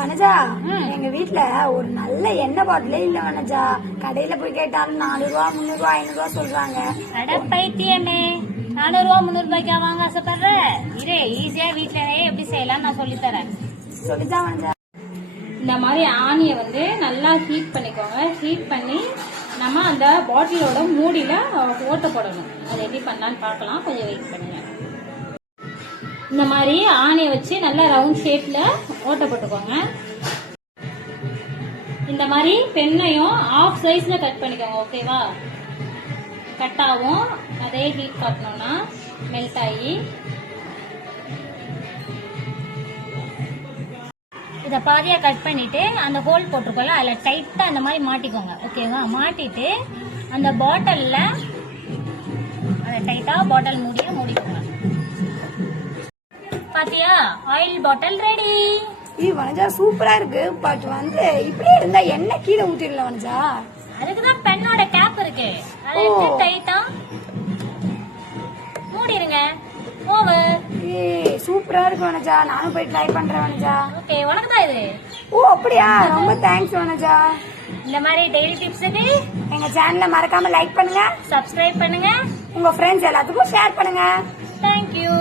வனஜா எங்க வீட்டுல ஒரு நல்ல எண்ணெய் பாட்டிலே இல்ல வனஜா. கடையில போய் கேட்டாலும் 400 ரூபா 300 ரூபா 500 ரூபா சொல்றாங்க. அட பைத்தியமே, 400 ரூபா 300 ரூபாய்க்கா வாங்க ஆசைப்படுற? இதே ஈஸியா வீட்லயே எப்படி செய்யலாம் நான் சொல்லித்தரேன். சொல்லிதான் வனஜா. இந்த மாதிரி ஆணியை வந்து நல்லா ஹீட் பண்ணிக்கோங்க. ஹீட் பண்ணி நம்ம அந்த பாட்டிலோட மூடியில ஓட்ட போடணும். அது எப்படி பண்ணலான்னு பார்க்கலாம், கொஞ்சம் வெயிட் பண்ணுங்க. இந்த மாதிரி ஆணியை வச்சு நல்லா ரவுண்ட் ஷேப்ல ஓட்ட போட்டுக்கோங்க. இந்த மாதிரி பெண்ணையும் ஆஃப் சைஸ்ல கட் பண்ணிக்கோங்க. ஓகேவா? கட் ஆகும். அதே ஹீட் காட்டணும்னா மெல்ட் ஆகி இதை பாதியா கட் பண்ணிட்டு அந்த ஹோல் போட்டிருக்கோம்ல அதுல டைட்டா அந்த மாதிரி மாட்டிக்கோங்க. ஓகேவா? மாட்டிட்டு அந்த பாட்டில்ல அதை டைட்டா பாட்டில் மூடிக்கோங்க. பாத்தியா, ஆயில் பாட்டில் ரெடி. வனஜா சூப்பரா இருக்கு. பட் வந்து இப்படியே இருந்தா எண்ணெய் கீழே ஊத்திடல வனஜா. அதுக்குதான் பெண்ணோட கேப் இருக்கு. அதை எடுத்து டைட்டா மூடிடுங்க. ஓவர். சூப்பரா இருக்கு வனஜா. நானும் போய் ட்ரை பண்றேன் வனஜா. ஓகே, உனக்கு தான் இது. ஓ அப்படியா? ரொம்ப தேங்க்ஸ் வனஜா. இந்த மாதிரி டெய்லி டிப்ஸுக்கு எங்க சேனலை மறக்காம லைக் பண்ணுங்க, சப்ஸ்கிரைப் பண்ணுங்க, உங்க ஃப்ரெண்ட்ஸ் எல்லாத்துக்கும் ஷேர் பண்ணுங்க. தேங்க்யூ.